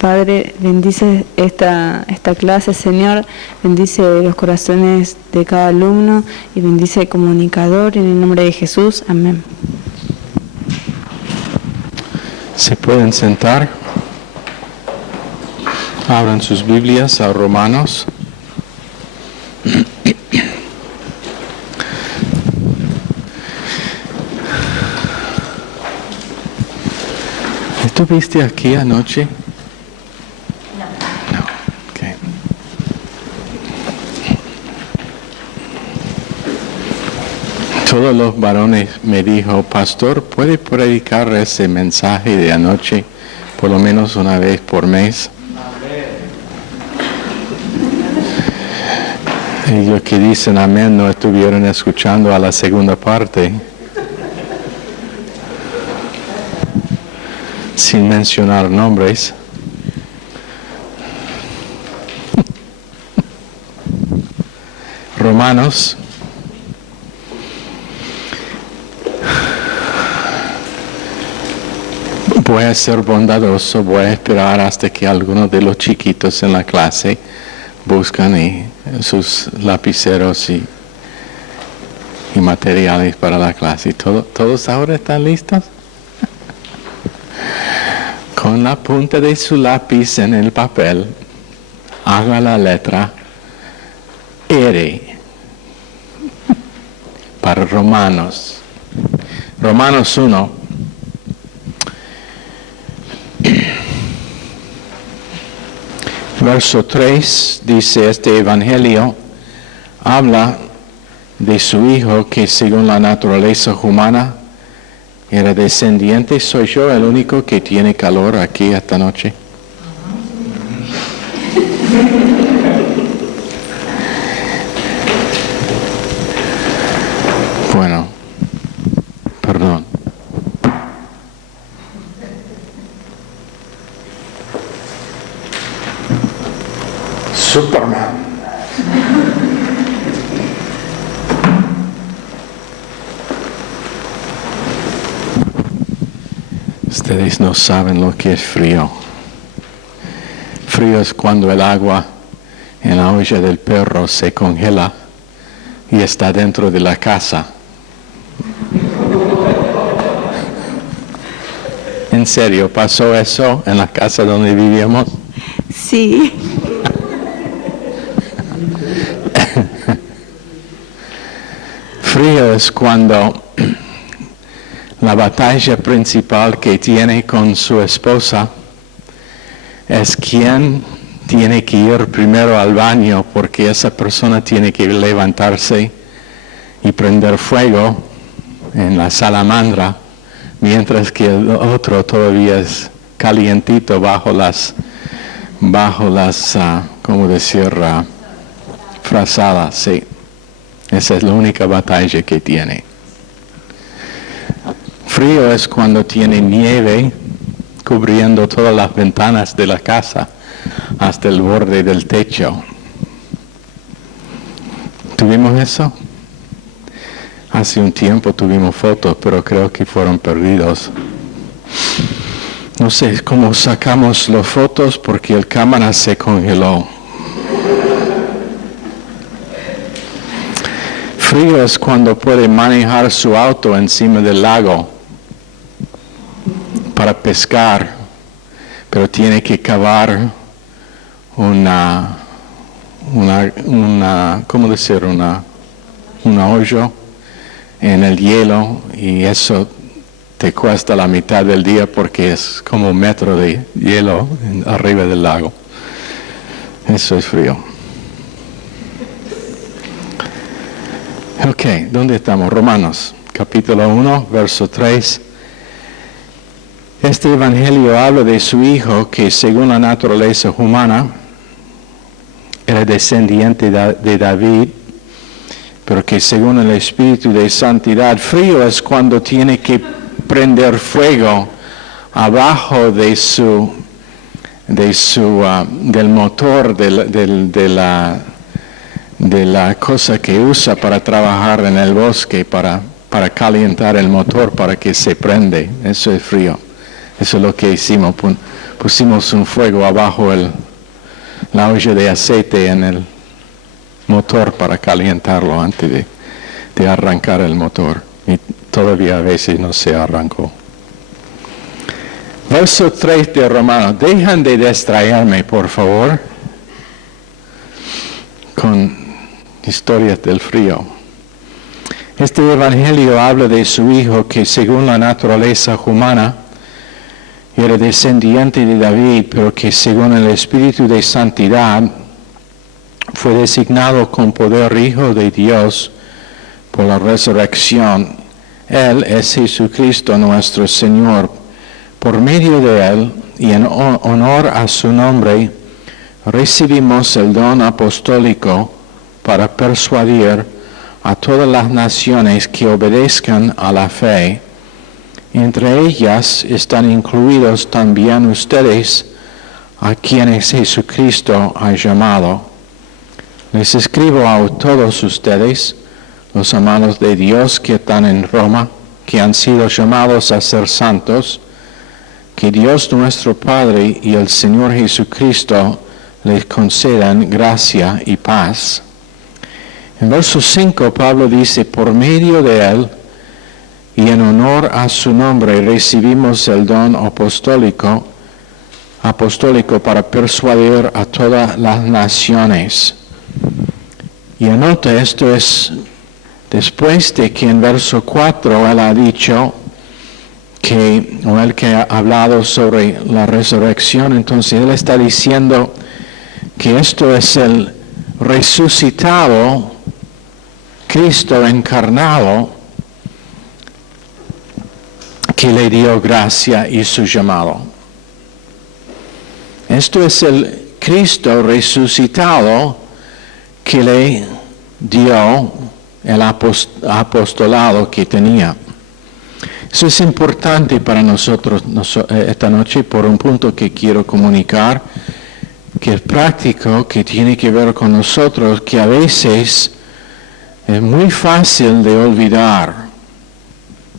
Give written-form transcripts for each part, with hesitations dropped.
Padre, bendice esta clase, Señor, bendice los corazones de cada alumno y bendice al comunicador, en el nombre de Jesús, amén. ¿Se pueden sentar? Abran sus Biblias a Romanos. ¿Estuviste aquí anoche? No. Okay. Todos los varones me dijo, pastor, ¿puede predicar ese mensaje de anoche por lo menos una vez por mes? Y los que dicen amén no estuvieron escuchando a la segunda parte. Sin mencionar nombres. Romanos. Voy a ser bondadoso, voy a esperar hasta que algunos de los chiquitos en la clase buscan sus lapiceros y materiales para la clase. ¿Todos ahora están listos? Con la punta de su lápiz en el papel, haga la letra R para Romanos. Romanos 1. Verso 3 dice, este evangelio habla de su hijo que según la naturaleza humana era descendiente. ¿Soy yo el único que tiene calor aquí esta noche? Bueno, perdón. Superman. Ustedes no saben lo que es frío. Frío es cuando el agua en la olla del perro se congela y está dentro de la casa. ¿En serio pasó eso en la casa donde vivíamos? Sí. Frío es cuando la batalla principal que tiene con su esposa es quién tiene que ir primero al baño, porque esa persona tiene que levantarse y prender fuego en la salamandra, mientras que el otro todavía es calientito bajo las ¿cómo decir? Frazadas, sí. Esa es la única batalla que tiene. Frío es cuando tiene nieve cubriendo todas las ventanas de la casa hasta el borde del techo. ¿Tuvimos eso? Hace un tiempo tuvimos fotos, pero creo que fueron perdidos. No sé cómo sacamos las fotos porque el cámara se congeló. Frío es cuando puede manejar su auto encima del lago para pescar, pero tiene que cavar un hoyo en el hielo, y eso te cuesta la mitad del día porque es como 1 metro de hielo arriba del lago. Eso es frío. Ok, ¿dónde estamos? Romanos, capítulo 1, verso 3. Este evangelio habla de su hijo que según la naturaleza humana era descendiente de David, pero que según el espíritu de santidad, frío es cuando tiene que prender fuego abajo del motor de la cosa que usa para trabajar en el bosque, para calentar el motor para que se prende. Eso es frío. Eso es lo que hicimos. Pusimos un fuego abajo la olla de aceite en el motor para calentarlo antes de arrancar el motor. Y todavía a veces no se arrancó. Verso 3 de Romanos. Dejan de distraerme, por favor, con historias del frío. Este evangelio habla de su hijo que según la naturaleza humana era descendiente de David, pero que según el Espíritu de Santidad fue designado con poder Hijo de Dios por la resurrección. Él es Jesucristo nuestro Señor. Por medio de Él y en honor a su nombre, recibimos el don apostólico para persuadir a todas las naciones que obedezcan a la fe. Entre ellas están incluidos también ustedes, a quienes Jesucristo ha llamado. Les escribo a todos ustedes, los amados de Dios que están en Roma, que han sido llamados a ser santos, que Dios nuestro Padre y el Señor Jesucristo les concedan gracia y paz. En verso 5 Pablo dice, por medio de Él y en honor a su nombre recibimos el don apostólico para persuadir a todas las naciones. Y anota, esto es después de que en verso 4 Él ha dicho él que ha hablado sobre la resurrección, entonces Él está diciendo que esto es el resucitado Cristo encarnado que le dio gracia y su llamado. Esto es el Cristo resucitado que le dio el apostolado que tenía. Eso es importante para nosotros esta noche por un punto que quiero comunicar, que es práctico, que tiene que ver con nosotros, que a veces es muy fácil de olvidar.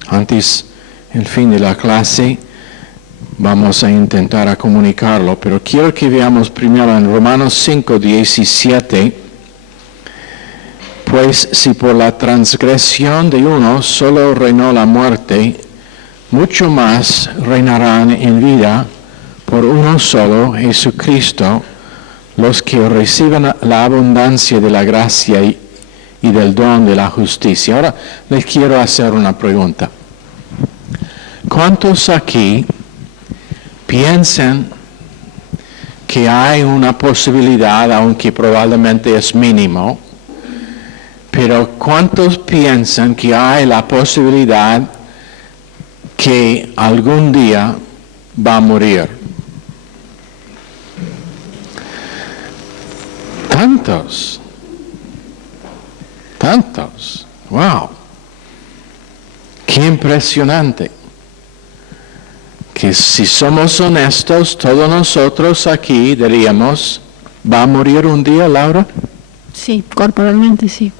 Antes del fin de la clase vamos a intentar comunicarlo, pero quiero que veamos primero en Romanos 5:17. Pues si por la transgresión de uno solo reinó la muerte, mucho más reinarán en vida por uno solo, Jesucristo, los que reciban la abundancia de la gracia y del don de la justicia. Ahora les quiero hacer una pregunta. ¿Cuántos aquí piensan que hay una posibilidad, aunque probablemente es mínimo, pero cuántos piensan que hay la posibilidad que algún día va a morir? Tantos. Wow. Qué impresionante. Que si somos honestos, todos nosotros aquí diríamos, ¿va a morir un día, Laura? Sí, corporalmente sí.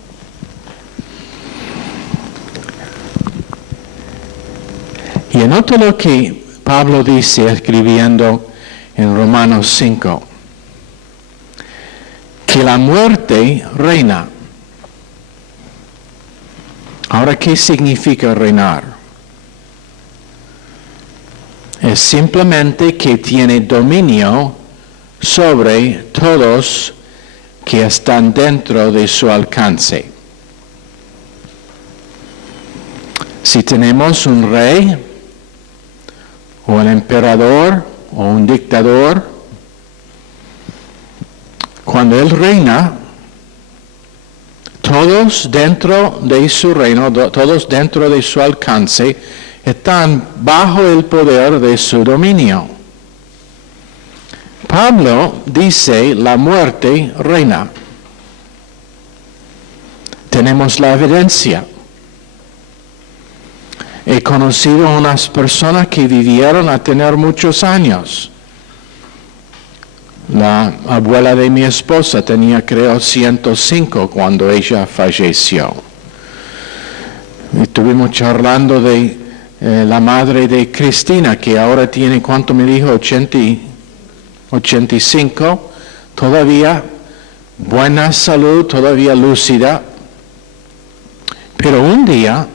Y anota lo que Pablo dice escribiendo en Romanos 5, que la muerte reina. Ahora, ¿qué significa reinar? Es simplemente que tiene dominio sobre todos que están dentro de su alcance. Si tenemos un rey, o un emperador, o un dictador, cuando él reina, todos dentro de su reino, todos dentro de su alcance, están bajo el poder de su dominio. Pablo dice, la muerte reina. Tenemos la evidencia. He conocido a unas personas que vivieron a tener muchos años. La abuela de mi esposa tenía, creo, 105 cuando ella falleció. Estuvimos charlando de la madre de Cristina, que ahora tiene, ¿cuánto me dijo? 85, todavía buena salud, todavía lúcida. Pero un día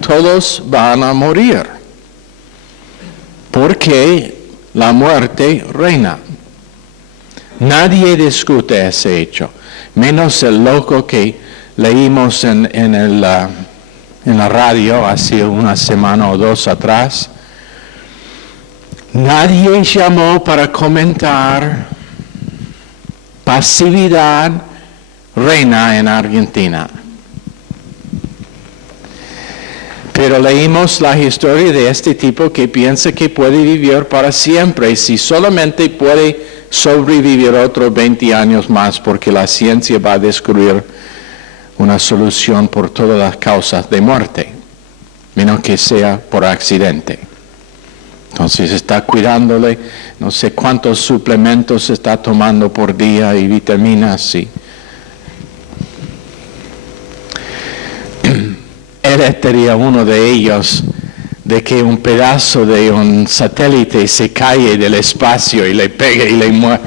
todos van a morir, porque la muerte reina. Nadie discute ese hecho, menos el loco que leímos en la radio hace una semana o dos atrás. Nadie llamó para comentar pasividad reina en Argentina. Pero leímos la historia de este tipo que piensa que puede vivir para siempre si solamente puede sobrevivir otros 20 años más, porque la ciencia va a descubrir una solución por todas las causas de muerte, menos que sea por accidente. Entonces está cuidándole, no sé cuántos suplementos está tomando por día y vitaminas. Y él sería uno de ellos, de que un pedazo de un satélite se cae del espacio y le pegue y le muere.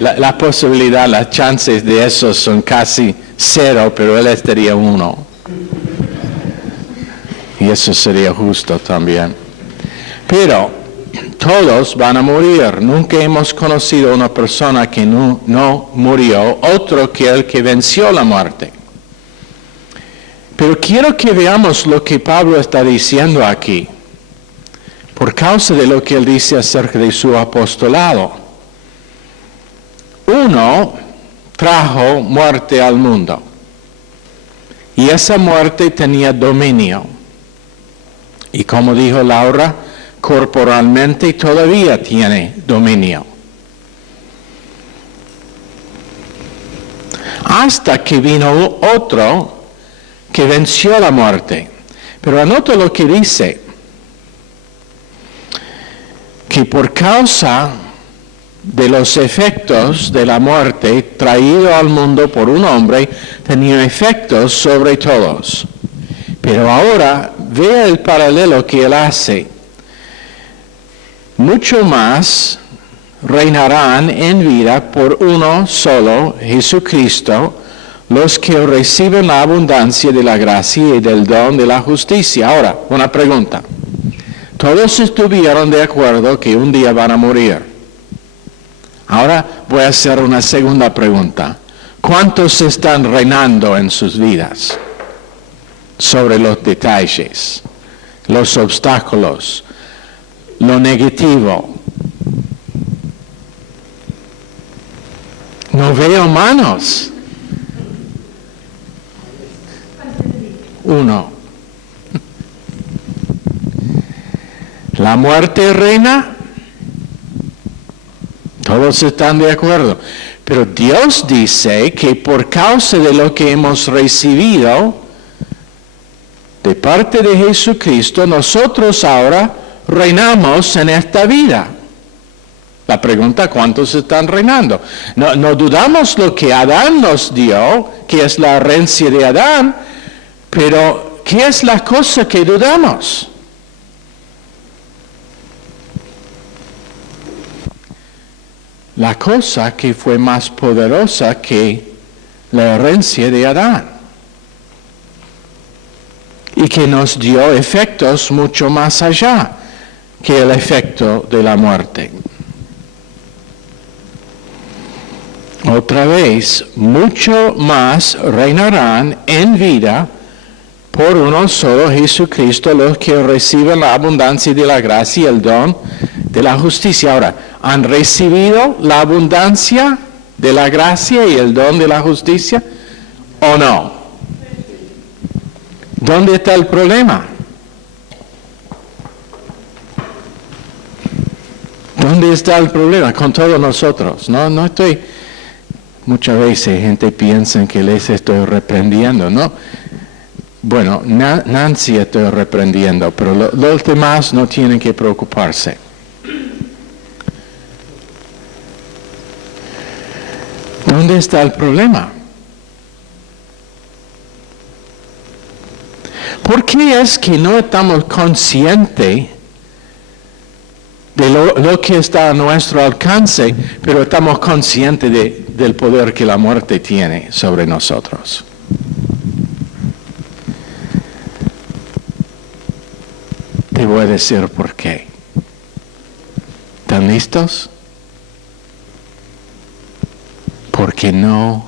La posibilidad, las chances de eso son casi cero, pero él sería uno. Y eso sería justo también. Pero todos van a morir. Nunca hemos conocido una persona que no murió, otro que el que venció la muerte. Pero quiero que veamos lo que Pablo está diciendo aquí, por causa de lo que él dice acerca de su apostolado. Uno trajo muerte al mundo, y esa muerte tenía dominio. Y como dijo Laura, corporalmente todavía tiene dominio. Hasta que vino otro que venció la muerte. Pero anota lo que dice, que por causa de los efectos de la muerte traído al mundo por un hombre, tenía efectos sobre todos. Pero ahora vea el paralelo que él hace. Mucho más reinarán en vida por uno solo, Jesucristo, los que reciben la abundancia de la gracia y del don de la justicia. Ahora, una pregunta. Todos estuvieron de acuerdo que un día van a morir. Ahora voy a hacer una segunda pregunta. ¿Cuántos están reinando en sus vidas sobre los detalles, los obstáculos, lo negativo? No veo manos. Uno. La muerte reina. Todos están de acuerdo. Pero Dios dice que por causa de lo que hemos recibido de parte de Jesucristo, nosotros ahora reinamos en esta vida. La pregunta, ¿cuántos están reinando? No dudamos lo que Adán nos dio, que es la herencia de Adán, pero ¿qué es la cosa que dudamos? La cosa que fue más poderosa que la herencia de Adán y que nos dio efectos mucho más allá que el efecto de la muerte. Otra vez, mucho más reinarán en vida por uno solo, Jesucristo, los que reciben la abundancia de la gracia y el don de la justicia. Ahora, ¿han recibido la abundancia de la gracia y el don de la justicia o no? ¿Dónde está el problema? ¿Dónde está el problema con todos nosotros? No estoy... Muchas veces gente piensa que les estoy reprendiendo, ¿no? Bueno, Nancy estoy reprendiendo, pero los demás no tienen que preocuparse. ¿Dónde está el problema? ¿Por qué es que no estamos conscientes de lo que está a nuestro alcance, pero estamos conscientes del poder que la muerte tiene sobre nosotros? Te voy a decir por qué. ¿Están listos? Porque no,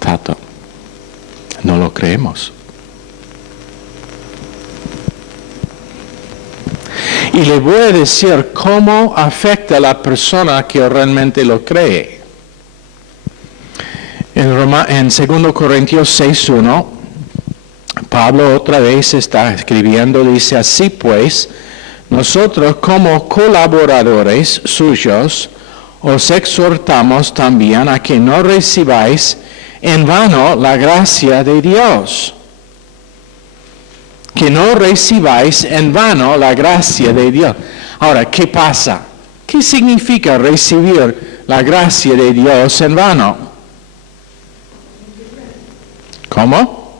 Tato, no lo creemos. Y le voy a decir cómo afecta a la persona que realmente lo cree. En 2 Corintios 6:1, Pablo otra vez está escribiendo, dice, así pues, nosotros como colaboradores suyos, os exhortamos también a que no recibáis en vano la gracia de Dios. Que no recibáis en vano la gracia de Dios. Ahora, ¿qué pasa? ¿Qué significa recibir la gracia de Dios en vano? ¿Cómo?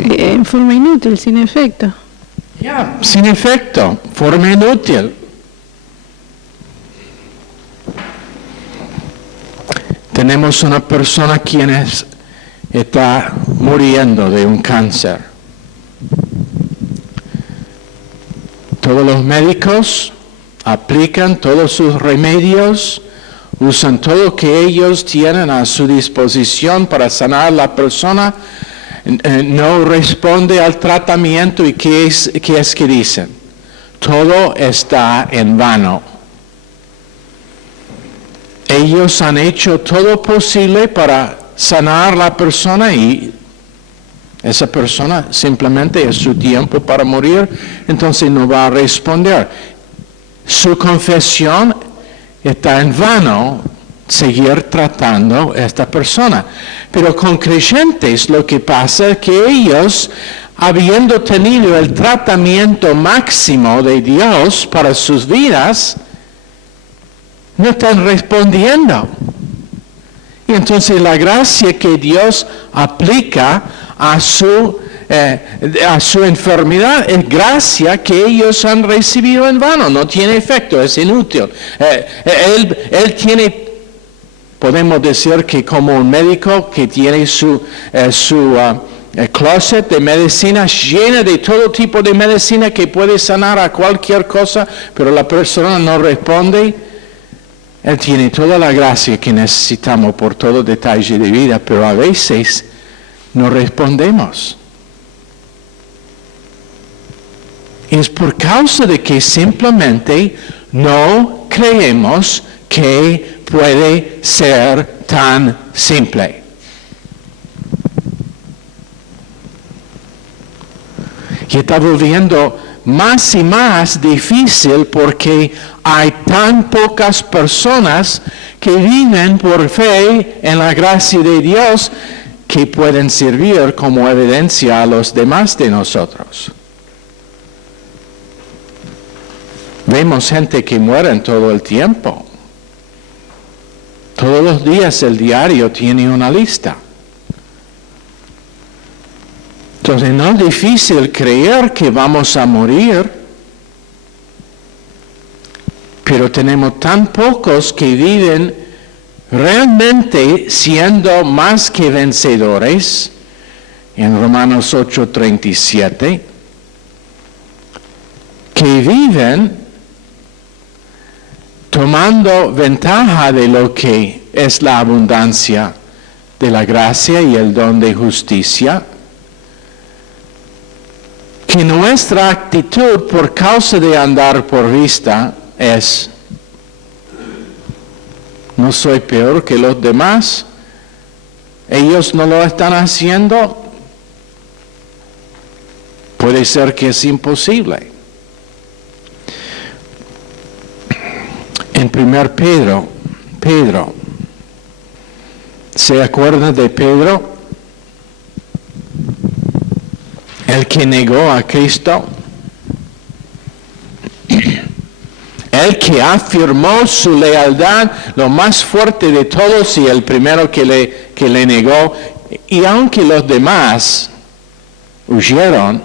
En forma inútil, sin efecto. Ya, sin efecto, forma inútil. Tenemos una persona quien está muriendo de un cáncer. Todos los médicos aplican todos sus remedios, usan todo lo que ellos tienen a su disposición para sanar a la persona, no responde al tratamiento. ¿Y qué es que dicen? Todo está en vano. Ellos han hecho todo posible para sanar a la persona y esa persona simplemente es su tiempo para morir, entonces no va a responder. Su confesión está en vano, seguir tratando a esta persona. Pero con creyentes lo que pasa es que ellos, habiendo tenido el tratamiento máximo de Dios para sus vidas, no están respondiendo. Y entonces la gracia que Dios aplica a su enfermedad es gracia que ellos han recibido en vano, no tiene efecto, es inútil. Él tiene, podemos decir que como un médico que tiene su closet de medicina llena de todo tipo de medicina que puede sanar a cualquier cosa, pero la persona no responde. Él tiene toda la gracia que necesitamos por todo detalle de vida, pero a veces no respondemos. Es por causa de que simplemente no creemos que puede ser tan simple. Y está volviendo más y más difícil porque hay tan pocas personas que viven por fe en la gracia de Dios que pueden servir como evidencia a los demás de nosotros. Vemos gente que muere todo el tiempo. Todos los días el diario tiene una lista. Entonces no es difícil creer que vamos a morir, pero tenemos tan pocos que viven realmente siendo más que vencedores. En Romanos 8:37, que viven tomando ventaja de lo que es la abundancia de la gracia y el don de justicia, que nuestra actitud por causa de andar por vista es: no soy peor que los demás, ellos no lo están haciendo, puede ser que es imposible. En 1 Pedro, ¿se acuerdan de Pedro? El que negó a Cristo. Él el que afirmó su lealtad, lo más fuerte de todos y el primero que le negó. Y aunque los demás huyeron,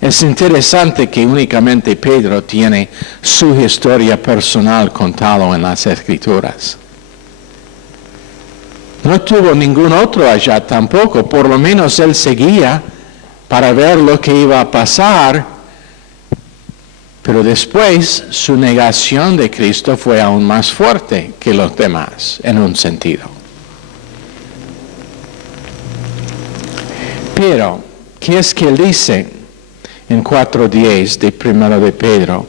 es interesante que únicamente Pedro tiene su historia personal contada en las Escrituras. No tuvo ningún otro allá tampoco, por lo menos él seguía para ver lo que iba a pasar, pero después su negación de Cristo fue aún más fuerte que los demás, en un sentido. Pero, ¿qué es que él dice en 4:10 de 1 de Pedro?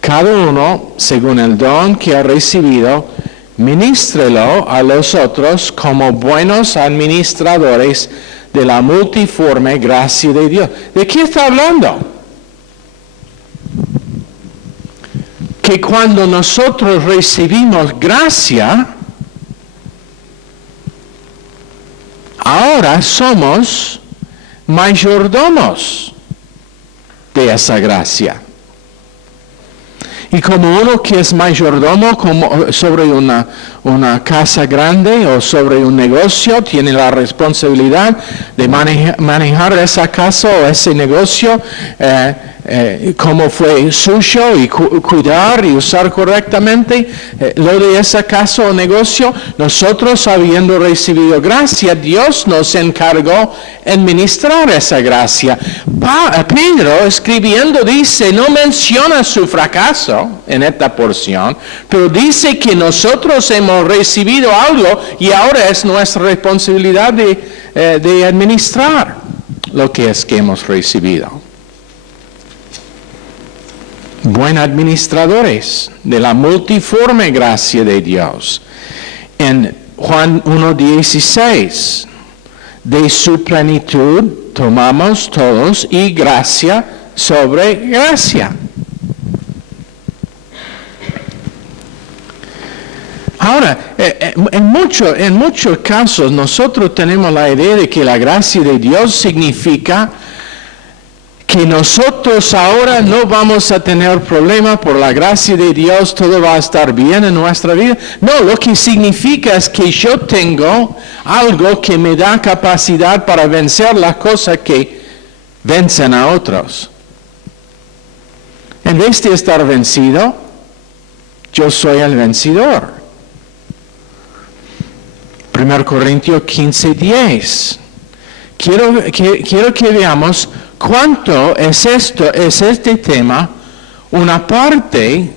Cada uno, según el don que ha recibido, ministrelo a los otros como buenos administradores de la multiforme gracia de Dios. ¿De qué está hablando? Que cuando nosotros recibimos gracia, ahora somos mayordomos de esa gracia. Y como uno que es mayordomo sobre una casa grande o sobre un negocio, tiene la responsabilidad de manejar esa casa o ese negocio como fue suyo y cuidar y usar correctamente lo de esa casa o negocio. Nosotros, habiendo recibido gracia, Dios nos encargó administrar esa gracia. Pedro, escribiendo, dice, no menciona su fracaso en esta porción, pero dice que nosotros hemos recibido algo y ahora es nuestra responsabilidad de administrar lo que es que hemos recibido. Buen administradores de la multiforme gracia de Dios. En Juan 1:16, de su plenitud tomamos todos y gracia sobre gracia. Ahora, en muchos casos nosotros tenemos la idea de que la gracia de Dios significa que nosotros ahora no vamos a tener problemas por la gracia de Dios, todo va a estar bien en nuestra vida. No, lo que significa es que yo tengo algo que me da capacidad para vencer las cosas que vencen a otros. En vez de estar vencido, yo soy el vencedor. 1 Corintios 15:10. Quiero que veamos cuánto es este tema una parte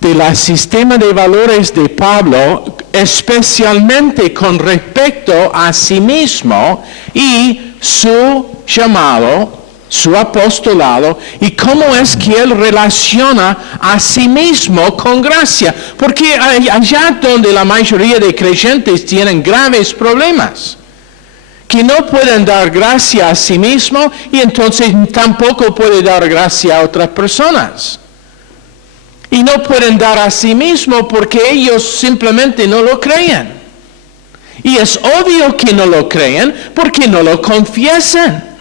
del sistema de valores de Pablo, especialmente con respecto a sí mismo y su llamado, su apostolado, y cómo es que él relaciona a sí mismo con gracia. Porque allá donde la mayoría de creyentes tienen graves problemas, que no pueden dar gracia a sí mismo y entonces tampoco pueden dar gracia a otras personas. Y no pueden dar a sí mismo porque ellos simplemente no lo creen. Y es obvio que no lo creen porque no lo confiesan.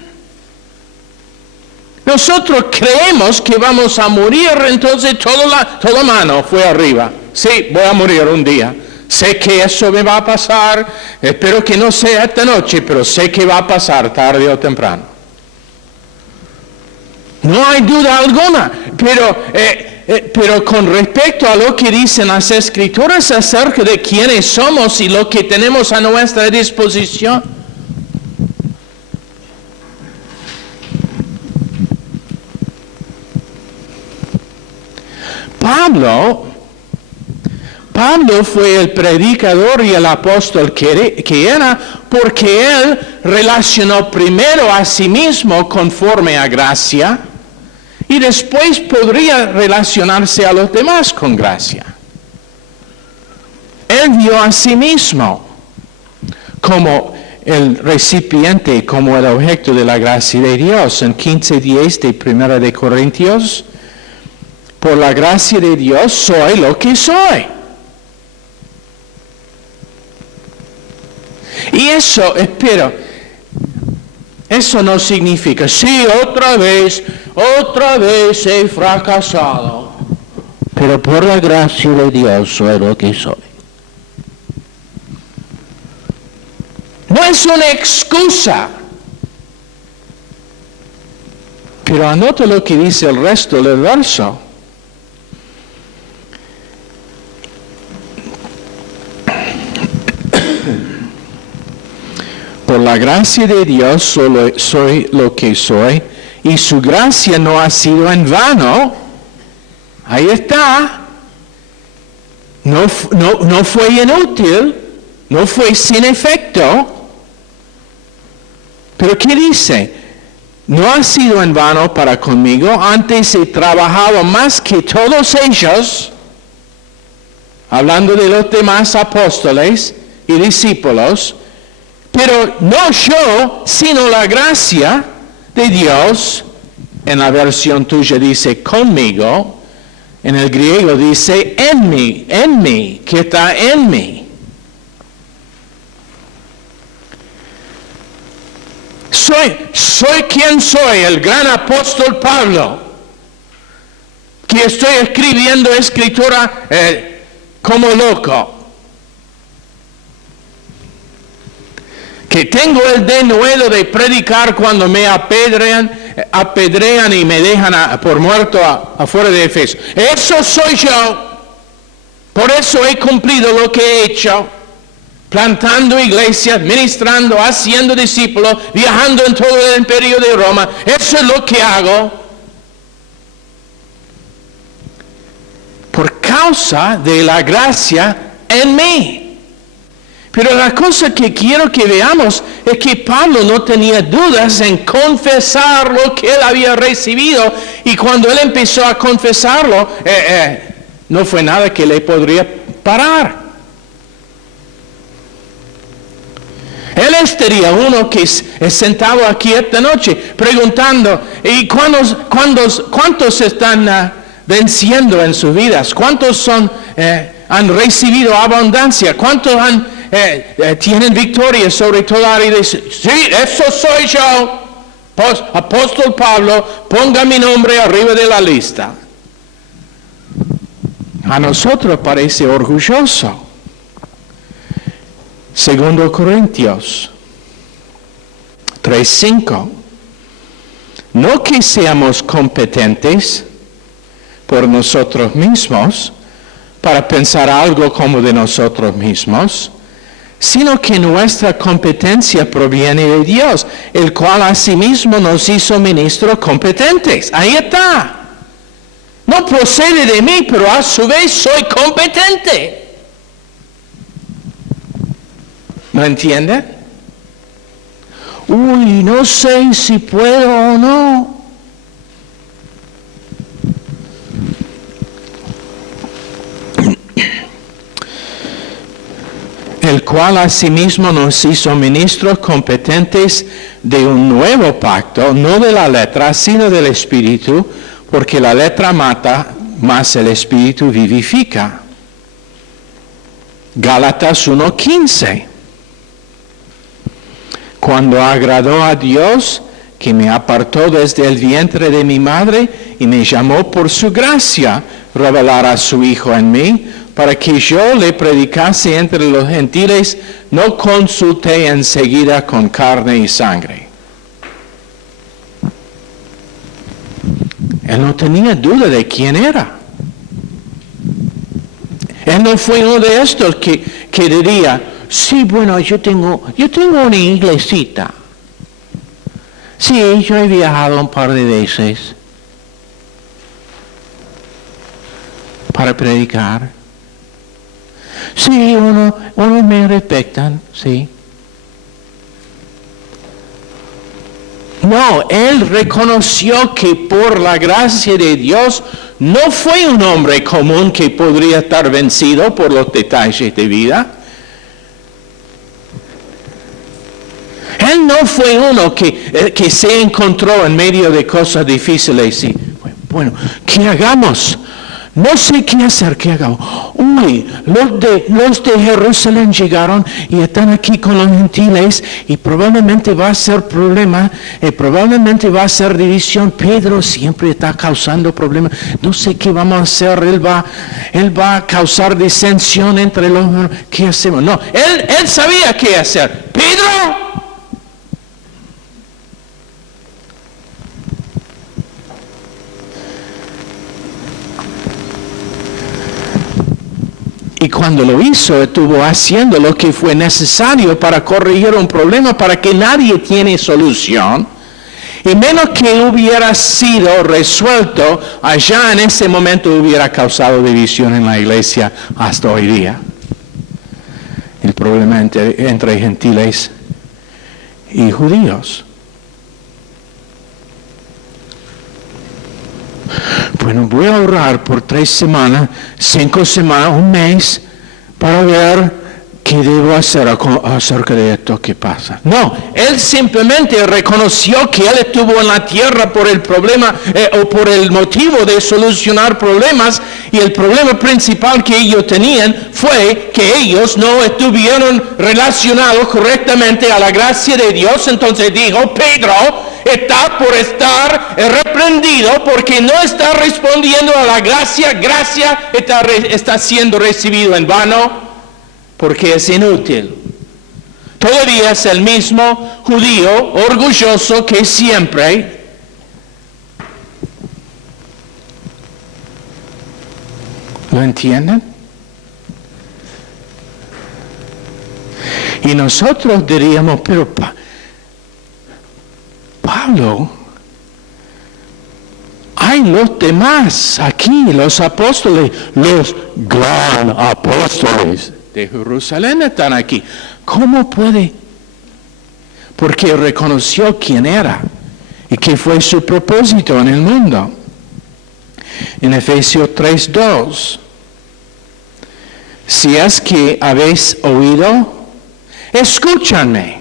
Nosotros creemos que vamos a morir, entonces toda mano fue arriba. Sí, voy a morir un día. Sé que eso me va a pasar, espero que no sea esta noche, pero sé que va a pasar tarde o temprano. No hay duda alguna, pero con respecto a lo que dicen las Escrituras acerca de quiénes somos y lo que tenemos a nuestra disposición, Pablo fue el predicador y el apóstol que era porque él relacionó primero a sí mismo conforme a gracia y después podría relacionarse a los demás con gracia. Él vio a sí mismo como el recipiente, como el objeto de la gracia de Dios. En 15:10 de 1 de Corintios, por la gracia de Dios soy lo que soy. Y eso, espero, eso no significa, sí, otra vez he fracasado. pero por la gracia de Dios soy lo que soy. No es una excusa. Pero anota lo que dice el resto del verso. Por la gracia de Dios solo soy lo que soy, y su gracia no ha sido en vano. Ahí está. No fue inútil, no fue sin efecto. Pero ¿qué dice? No ha sido en vano para conmigo, antes he trabajado más que todos ellos, hablando de los demás apóstoles y discípulos, pero no yo, sino la gracia de Dios. En la versión tuya dice conmigo, en el griego dice en mí, que está en mí. Soy quien soy, el gran apóstol Pablo, que estoy escribiendo escritura como loco, que tengo el denuedo de predicar cuando me apedrean y me dejan por muerto afuera de Efeso. Eso soy yo, por eso he cumplido lo que he hecho. Plantando iglesias, ministrando, haciendo discípulos, viajando en todo el imperio de Roma. Eso es lo que hago. Por causa de la gracia en mí. Pero la cosa que quiero que veamos es que Pablo no tenía dudas en confesar lo que él había recibido. Y cuando él empezó a confesarlo, no fue nada que le podría parar. Él sería uno que es sentado aquí esta noche preguntando, ¿y cuántos están venciendo en sus vidas? ¿Cuántos han recibido abundancia? ¿Cuántos tienen victoria sobre toda área? Sí, eso soy yo, apóstol Pablo, ponga mi nombre arriba de la lista. A nosotros parece orgulloso. 2 Corintios 3:5. No que seamos competentes por nosotros mismos para pensar algo como de nosotros mismos, sino que nuestra competencia proviene de Dios, el cual asimismo nos hizo ministros competentes. Ahí está. No procede de mí, pero a su vez soy competente. ¿No entienden? Uy, no sé si puedo o no. El cual asimismo nos hizo ministros competentes de un nuevo pacto, no de la letra, sino del Espíritu, porque la letra mata, mas el Espíritu vivifica. Gálatas 1:15. Cuando agradó a Dios, que me apartó desde el vientre de mi madre y me llamó por su gracia, revelar a su Hijo en mí, para que yo le predicase entre los gentiles, no consulté enseguida con carne y sangre. Él no tenía duda de quién era. Él no fue uno de estos que diría, sí, bueno, yo tengo una iglesita. Sí, yo he viajado un par de veces para predicar. Sí, uno me respetan, sí. No, él reconoció que por la gracia de Dios no fue un hombre común que podría estar vencido por los detalles de vida. Él no fue uno que se encontró en medio de cosas difíciles y, bueno, ¿qué hagamos? No sé qué hacer, ¿qué hago? Uy, los de Jerusalén llegaron y están aquí con los gentiles y probablemente va a ser problema, probablemente va a ser división. Pedro siempre está causando problemas. No sé qué vamos a hacer, él va a causar disensión entre los... ¿Qué hacemos? No, él sabía qué hacer. Pedro... Y cuando lo hizo, estuvo haciendo lo que fue necesario para corregir un problema para que nadie tiene solución. Y menos que hubiera sido resuelto, allá en ese momento hubiera causado división en la iglesia hasta hoy día. El problema entre gentiles y judíos. Bueno, voy a orar por 3 semanas, 5 semanas, un mes, para ver qué debo hacer acerca de esto que pasa. No, él simplemente reconoció que él estuvo en la tierra por el problema o por el motivo de solucionar problemas, y el problema principal que ellos tenían fue que ellos no estuvieron relacionados correctamente a la gracia de Dios. Entonces dijo, Pedro está por estar reprendido porque no está respondiendo a la gracia. Gracia está siendo recibido en vano porque es inútil. Todavía es el mismo judío orgulloso que siempre. ¿Lo entienden? Y nosotros diríamos, pero Pablo, hay los demás aquí, los apóstoles, los gran apóstoles de Jerusalén están aquí. ¿Cómo puede? Porque reconoció quién era y qué fue su propósito en el mundo. En Efesios 3:2, si es que habéis oído, escúchame.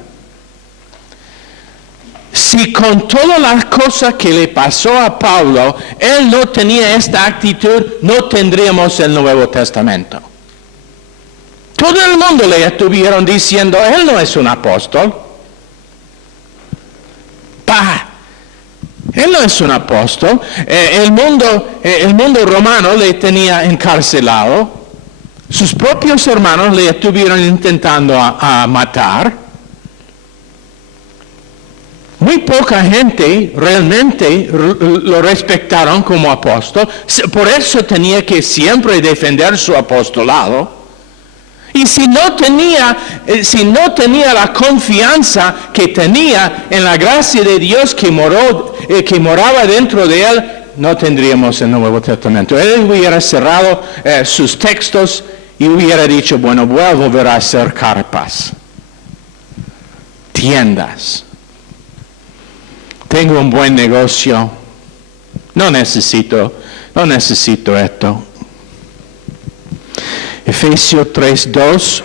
Si con todas las cosas que le pasó a Pablo, él no tenía esta actitud, no tendríamos el Nuevo Testamento. Todo el mundo le estuvieron diciendo, él no es un apóstol. Él no es un apóstol. El mundo romano le tenía encarcelado. Sus propios hermanos le estuvieron intentando a matar. Muy poca gente realmente lo respetaron como apóstol. Por eso tenía que siempre defender su apostolado. Y si no tenía la confianza que tenía en la gracia de Dios que moraba dentro de él, no tendríamos el Nuevo Testamento. Él hubiera cerrado sus textos y hubiera dicho, bueno, voy a volver a hacer carpas, tiendas. Tengo un buen negocio. No necesito esto. Efesios 3:2.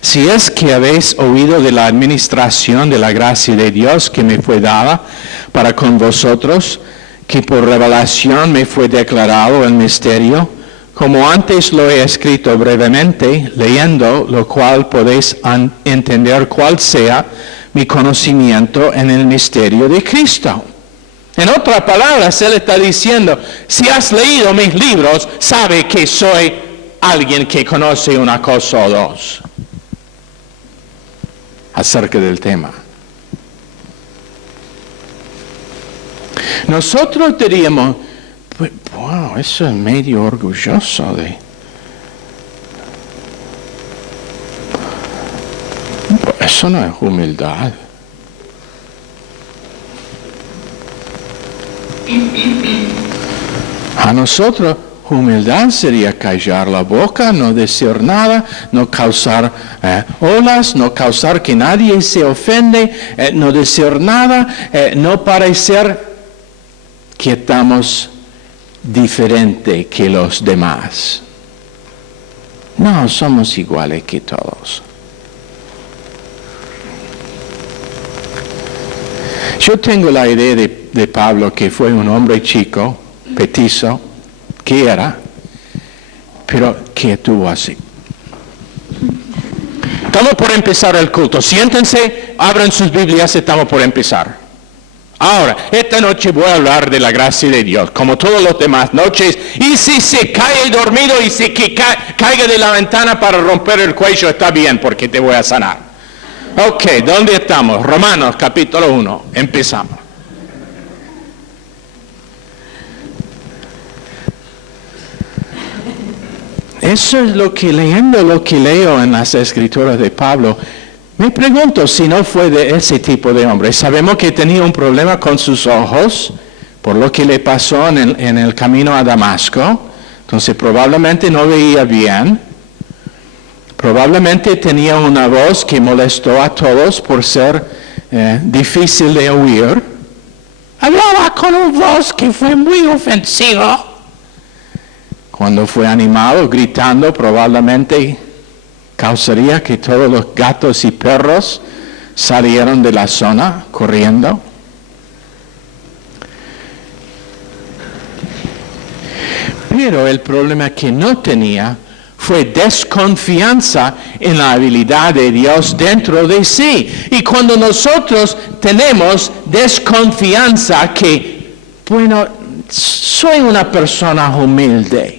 Si es que habéis oído de la administración de la gracia de Dios que me fue dada para con vosotros, que por revelación me fue declarado el misterio, como antes lo he escrito brevemente, leyendo lo cual podéis entender cuál sea mi conocimiento en el misterio de Cristo. En otras palabras, él está diciendo, si has leído mis libros, sabe que soy alguien que conoce una cosa o dos acerca del tema. Nosotros diríamos, wow, eso es medio orgulloso de... Eso no es humildad. A nosotros, humildad sería callar la boca, no decir nada, no causar olas, no causar que nadie se ofende, no decir nada, no parecer que estamos diferentes que los demás. No, somos iguales que todos. Yo tengo la idea de Pablo, que fue un hombre chico, petizo, qué era, pero que estuvo así. Estamos por empezar el culto. Siéntense, abran sus Biblias, estamos por empezar. Ahora, esta noche voy a hablar de la gracia de Dios, como todas las demás noches. Y si se cae dormido y si caiga de la ventana para romper el cuello, está bien, porque te voy a sanar. Ok, ¿dónde estamos? Romanos, capítulo 1. Empezamos. Eso es leyendo lo que leo en las escrituras de Pablo. Me pregunto si no fue de ese tipo de hombre. Sabemos que tenía un problema con sus ojos, por lo que le pasó en el camino a Damasco. Entonces probablemente no veía bien. Probablemente tenía una voz que molestó a todos por ser difícil de oír. Hablaba con una voz que fue muy ofensiva. Cuando fue animado, gritando, probablemente causaría que todos los gatos y perros salieron de la zona corriendo. Pero el problema que no tenía fue desconfianza en la habilidad de Dios dentro de sí. Y cuando nosotros tenemos desconfianza que, bueno, soy una persona humilde.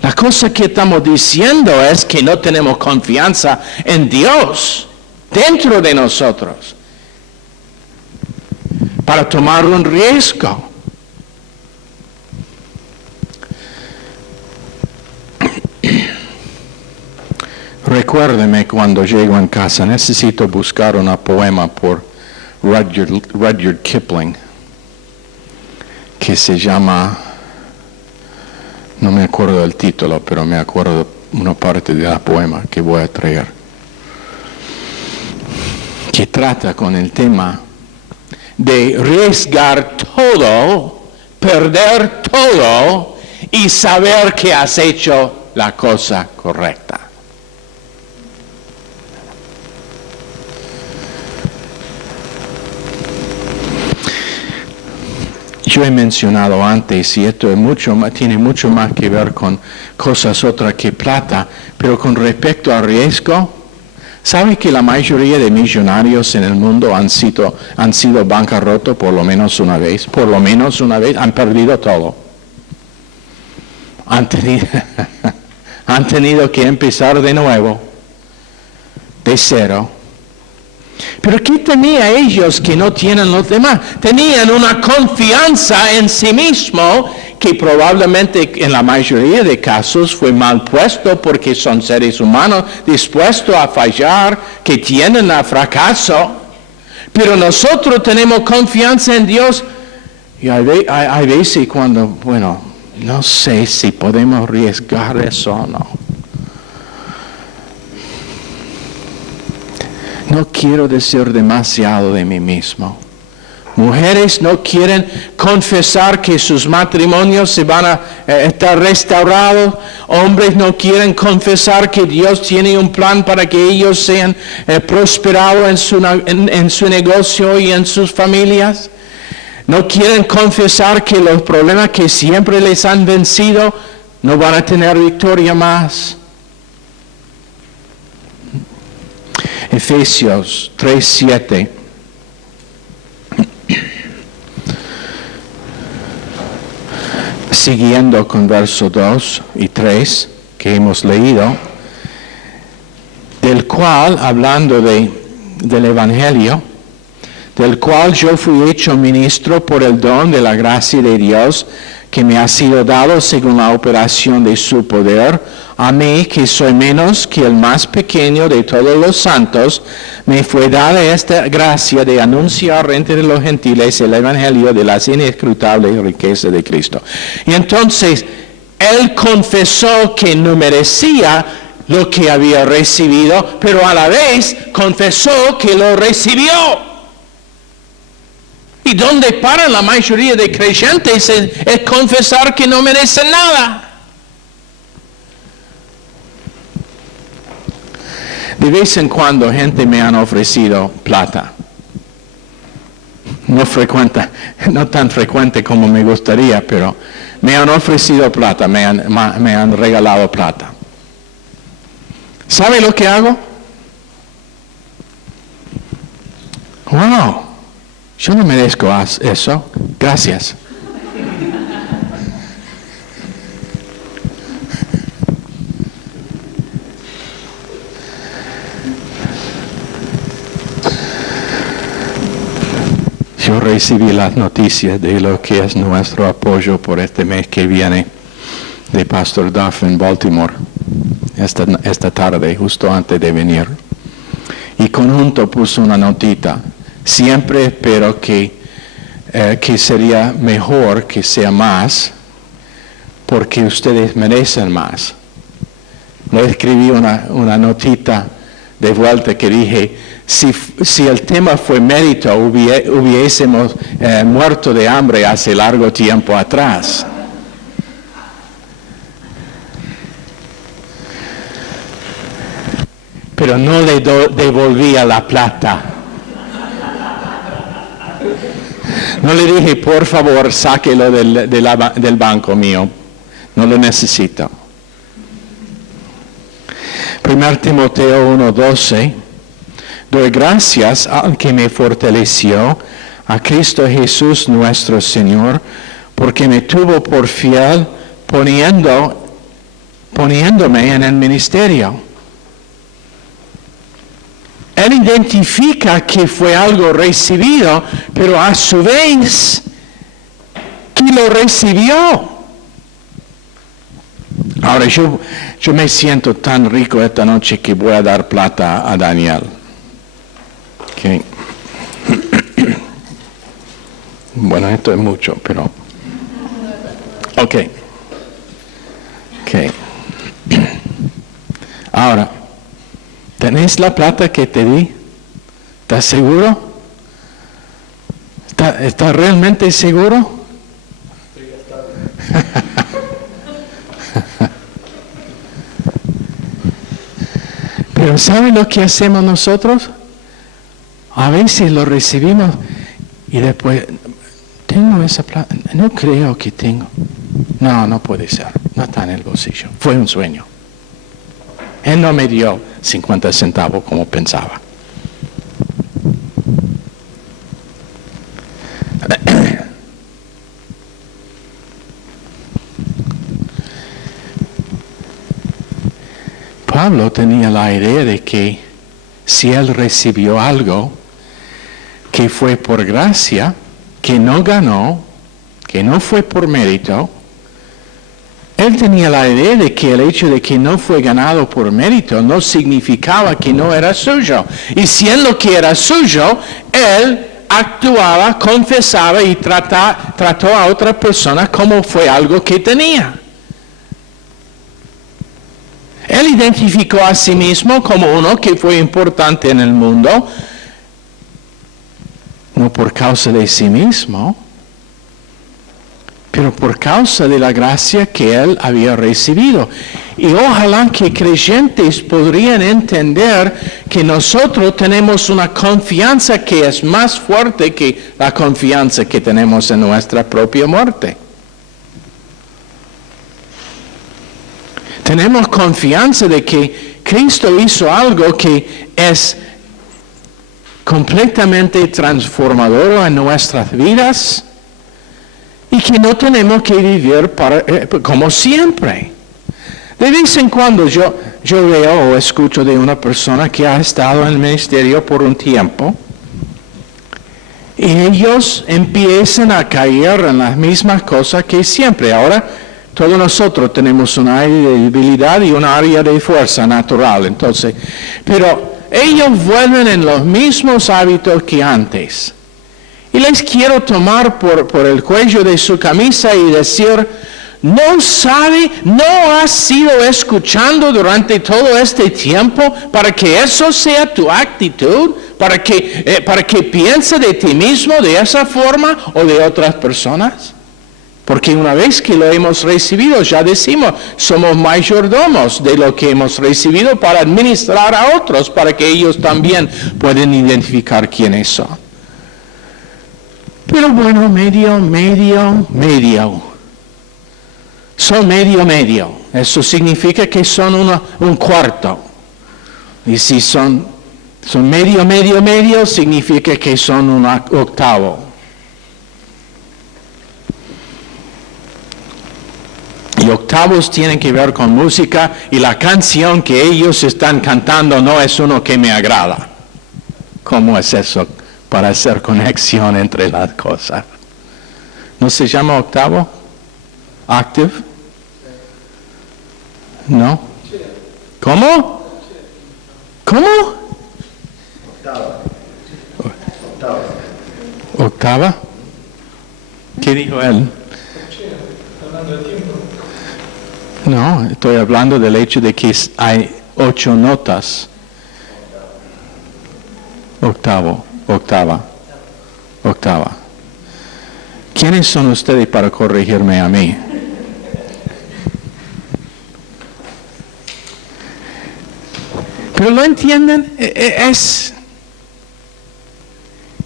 La cosa que estamos diciendo es que no tenemos confianza en Dios dentro de nosotros para tomar un riesgo. Recuérdeme cuando llego en casa, necesito buscar un poema por Rudyard Kipling que se llama... No me acuerdo del título, pero me acuerdo una parte de la poema que voy a traer. Que trata con el tema de arriesgar todo, perder todo y saber que has hecho la cosa correcta. Yo he mencionado antes, y esto tiene mucho más que ver con cosas otras que plata, pero con respecto al riesgo, ¿sabe que la mayoría de millonarios en el mundo han sido bancarrotos por lo menos una vez? Por lo menos una vez han perdido todo. Han tenido que empezar de nuevo, de cero. Pero ¿qué tenía ellos que no tienen los demás? Tenían una confianza en sí mismo que probablemente en la mayoría de casos fue mal puesto porque son seres humanos dispuestos a fallar, que tienen a fracaso. Pero nosotros tenemos confianza en Dios y hay veces cuando, bueno, no sé si podemos arriesgar eso o no. No quiero decir demasiado de mí mismo. Mujeres no quieren confesar que sus matrimonios se van a estar restaurados. Hombres no quieren confesar que Dios tiene un plan para que ellos sean prosperados en su negocio y en sus familias. No quieren confesar que los problemas que siempre les han vencido no van a tener victoria más. Efesios 3:7. Siguiendo con versos 2 y 3 que hemos leído, del cual, hablando del Evangelio, del cual yo fui hecho ministro por el don de la gracia de Dios que me ha sido dado según la operación de su poder. A mí, que soy menos que el más pequeño de todos los santos, me fue dada esta gracia de anunciar entre los gentiles el evangelio de las inescrutables riquezas de Cristo. Y entonces, él confesó que no merecía lo que había recibido, pero a la vez confesó que lo recibió. Y donde para la mayoría de creyentes es confesar que no merecen nada. De vez en cuando gente me han ofrecido plata. no tan frecuente como me gustaría, pero me han ofrecido plata, me han regalado plata. ¿Sabe lo que hago? Wow, yo no merezco eso, gracias. Yo recibí las noticias de lo que es nuestro apoyo por este mes que viene de Pastor Duff en Baltimore, esta tarde, justo antes de venir. Y conjunto puso una notita. Siempre espero que sería mejor que sea más, porque ustedes merecen más. Le escribí una notita de vuelta que dije, si el tema fue mérito, hubiésemos muerto de hambre hace largo tiempo atrás. Pero no le devolvía la plata. No le dije, por favor, sáquelo del banco mío. No lo necesito. 1 Timoteo 1:12. Doy gracias al que me fortaleció, a Cristo Jesús nuestro Señor, porque me tuvo por fiel poniéndome en el ministerio. Él identifica que fue algo recibido, pero a su vez, ¿quién lo recibió? Ahora yo me siento tan rico esta noche que voy a dar plata a Daniel. Okay. Bueno, esto es mucho, pero... Ok. Ahora, ¿tenés la plata que te di? ¿Estás seguro? ¿Estás realmente seguro? Pero ¿saben lo que hacemos nosotros? A veces lo recibimos y después, ¿tengo esa plata? No creo que tengo. No puede ser. No está en el bolsillo. Fue un sueño. Él no me dio 50 centavos como pensaba. Pablo tenía la idea de que si él recibió algo que fue por gracia, que no ganó, que no fue por mérito, él tenía la idea de que el hecho de que no fue ganado por mérito no significaba que no era suyo. Y siendo que era suyo, él actuaba, confesaba y trató a otra persona como fue algo que tenía. Él identificó a sí mismo como uno que fue importante en el mundo, no por causa de sí mismo, pero por causa de la gracia que él había recibido. Y ojalá que creyentes podrían entender que nosotros tenemos una confianza que es más fuerte que la confianza que tenemos en nuestra propia muerte. Tenemos confianza de que Cristo hizo algo que es completamente transformador en nuestras vidas y que no tenemos que vivir como siempre. De vez en cuando yo veo o escucho de una persona que ha estado en el ministerio por un tiempo y ellos empiezan a caer en las mismas cosas que siempre. Ahora, todos nosotros tenemos un área de debilidad y un área de fuerza natural. Entonces, pero ellos vuelven en los mismos hábitos que antes. Y les quiero tomar por el cuello de su camisa y decir, ¿no sabe, no has sido escuchando durante todo este tiempo para que eso sea tu actitud? ¿Para que piense de ti mismo de esa forma o de otras personas? Porque una vez que lo hemos recibido, ya decimos, somos mayordomos de lo que hemos recibido para administrar a otros, para que ellos también puedan identificar quiénes son. Pero bueno, medio. Son medio. Eso significa que son un cuarto. Y si son medio, significa que son un octavo. Y octavos tienen que ver con música y la canción que ellos están cantando no es uno que me agrada. ¿Cómo es eso para hacer conexión entre las cosas? ¿No se llama octavo? ¿Octave? ¿No? ¿Cómo? ¿Octava? ¿Qué dijo él? No, estoy hablando del hecho de que hay 8 notas. Octava. ¿Quiénes son ustedes para corregirme a mí? ¿Pero lo entienden?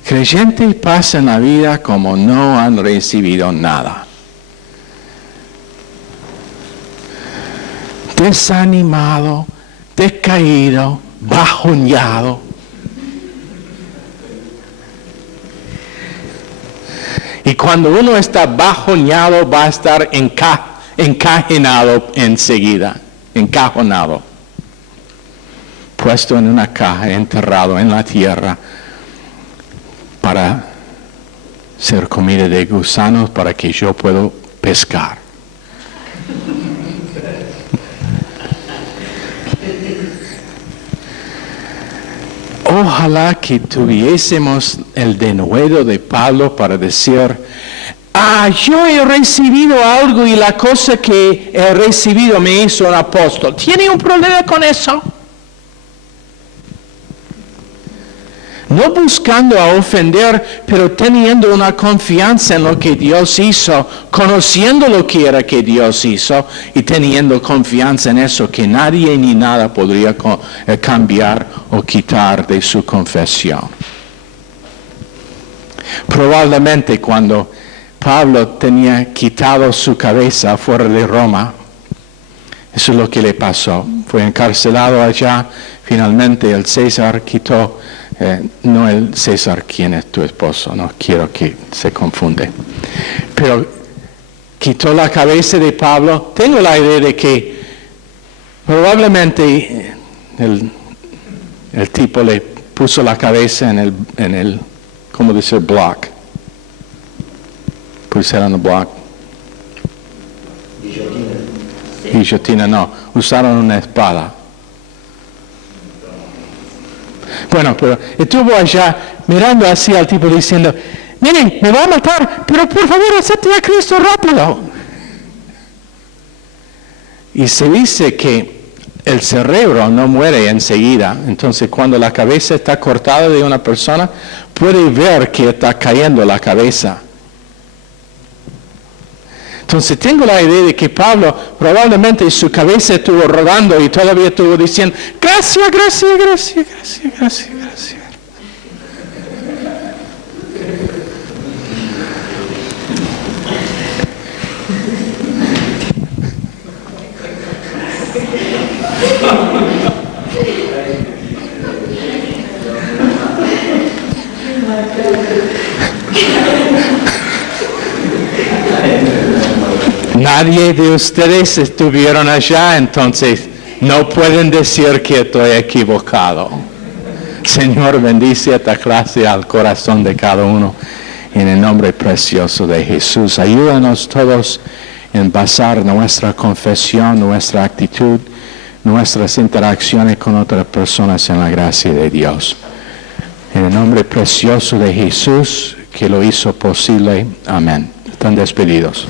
Creyentes pasan la vida como no han recibido nada. Desanimado, decaído, bajoneado. Y cuando uno está bajoneado, va a estar encajonado enseguida. Encajonado. Puesto en una caja, enterrado en la tierra, para ser comida de gusanos, para que yo pueda pescar. Ojalá que tuviésemos el denuedo de Pablo para decir, yo he recibido algo y la cosa que he recibido me hizo un apóstol. ¿Tiene un problema con eso? No buscando a ofender, pero teniendo una confianza en lo que Dios hizo, conociendo lo que era que Dios hizo y teniendo confianza en eso que nadie ni nada podría cambiar o quitar de su confesión. Probablemente cuando Pablo tenía quitado su cabeza fuera de Roma, eso es lo que le pasó. Fue encarcelado allá, finalmente el César quitó. No el César quien es tu esposo, no quiero que se confunde. Pero quitó la cabeza de Pablo. Tengo la idea de que probablemente el tipo le puso la cabeza en el ¿cómo decir? Block. Pusieron el block. Guillotina no, usaron una espada. Bueno, pero estuvo allá mirando así al tipo diciendo, miren, me va a matar, pero por favor acepte a Cristo rápido. Y se dice que el cerebro no muere enseguida. Entonces cuando la cabeza está cortada de una persona, puede ver que está cayendo la cabeza. Entonces tengo la idea de que Pablo probablemente su cabeza estuvo rodando y todavía estuvo diciendo, gracias. Nadie de ustedes estuvieron allá, entonces no pueden decir que estoy equivocado. Señor, bendice esta clase al corazón de cada uno. En el nombre precioso de Jesús, ayúdanos todos en basar nuestra confesión, nuestra actitud, nuestras interacciones con otras personas en la gracia de Dios. En el nombre precioso de Jesús, que lo hizo posible. Amén. Están despedidos.